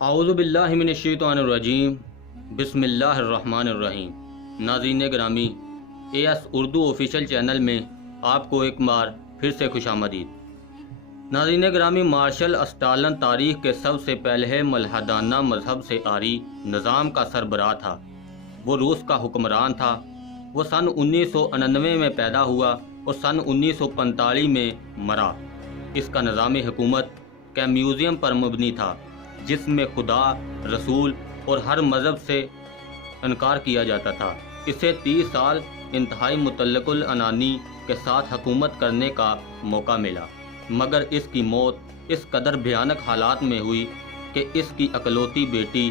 اعوذ باللہ من الشیطان الرجیم بسم اللہ الرحمن الرحیم۔ ناظرین گرامی، A S Urdu official channel میں آپ کو ایک بار پھر سے خوش آمدید۔ ناظرین گرامی، مارشل اسٹالن تاریخ کے سب سے پہلے ملحدانہ مذہب سے عاری نظام کا سربراہ تھا۔ وہ روس کا حکمران تھا۔ وہ سن 1999 میں پیدا ہوا اور سن 1945 میں مرا۔ اس کا نظام حکومت کمیونزم پر مبنی تھا، جس میں خدا، رسول اور ہر مذہب سے انکار کیا جاتا تھا۔ اسے 30 سال انتہائی مطلق العنانی کے ساتھ حکومت کرنے کا موقع ملا، مگر اس کی موت اس قدر بھیانک حالات میں ہوئی کہ اس کی اکلوتی بیٹی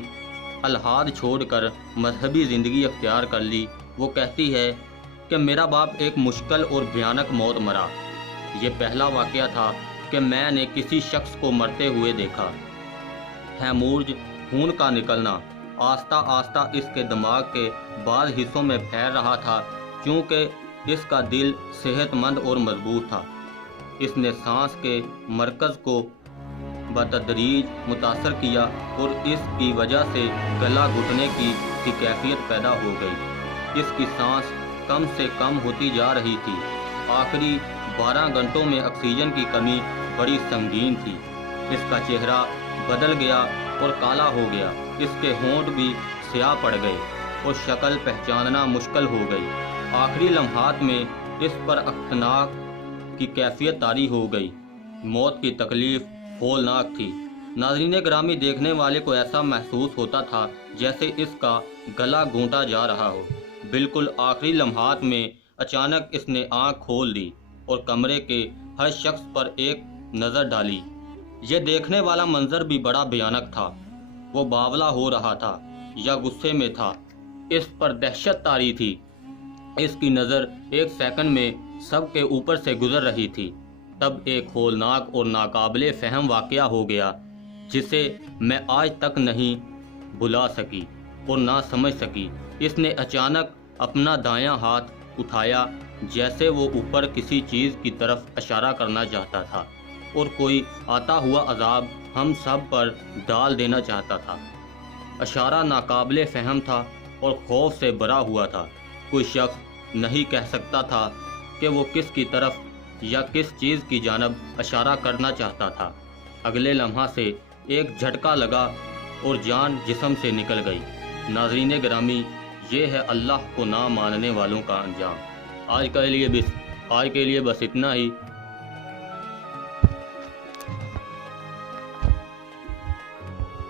الحاد چھوڑ کر مذہبی زندگی اختیار کر لی۔ وہ کہتی ہے کہ میرا باپ ایک مشکل اور بھیانک موت مرا۔ یہ پہلا واقعہ تھا کہ میں نے کسی شخص کو مرتے ہوئے دیکھا۔ ہیمورج، خون کا نکلنا، آہستہ آہستہ اس کے دماغ کے بعض حصوں میں پھیل رہا تھا، چونکہ اس کا دل صحت مند اور مضبوط تھا۔ اس نے سانس کے مرکز کو بتدریج متاثر کیا اور اس کی وجہ سے گلا گھٹنے کی کیفیت پیدا ہو گئی۔ اس کی سانس کم سے کم ہوتی جا رہی تھی۔ آخری 12 گھنٹوں میں آکسیجن کی کمی بڑی سنگین تھی۔ اس کا چہرہ بدل گیا اور کالا ہو گیا۔ اس کے ہونٹ بھی سیاہ پڑ گئے اور شکل پہچاننا مشکل ہو گئی۔ آخری لمحات میں اس پر اختناق کی کیفیت طاری ہو گئی۔ موت کی تکلیف ہولناک تھی۔ ناظرین گرامی، دیکھنے والے کو ایسا محسوس ہوتا تھا جیسے اس کا گلا گھونٹا جا رہا ہو۔ بالکل آخری لمحات میں اچانک اس نے آنکھ کھول دی اور کمرے کے ہر شخص پر ایک نظر ڈالی۔ یہ دیکھنے والا منظر بھی بڑا بھیانک تھا۔ وہ باولا ہو رہا تھا یا غصے میں تھا۔ اس پر دہشت طاری تھی۔ اس کی نظر ایک سیکنڈ میں سب کے اوپر سے گزر رہی تھی۔ تب ایک ہولناک اور ناقابل فہم واقعہ ہو گیا، جسے میں آج تک نہیں بھلا سکی اور نہ سمجھ سکی۔ اس نے اچانک اپنا دایاں ہاتھ اٹھایا، جیسے وہ اوپر کسی چیز کی طرف اشارہ کرنا چاہتا تھا اور کوئی آتا ہوا عذاب ہم سب پر ڈال دینا چاہتا تھا۔ اشارہ ناقابل فہم تھا اور خوف سے بھرا ہوا تھا۔ کوئی شخص نہیں کہہ سکتا تھا کہ وہ کس کی طرف یا کس چیز کی جانب اشارہ کرنا چاہتا تھا۔ اگلے لمحہ سے ایک جھٹکا لگا اور جان جسم سے نکل گئی۔ ناظرین گرامی، یہ ہے اللہ کو نہ ماننے والوں کا انجام۔ آج کے لیے بس اتنا ہی۔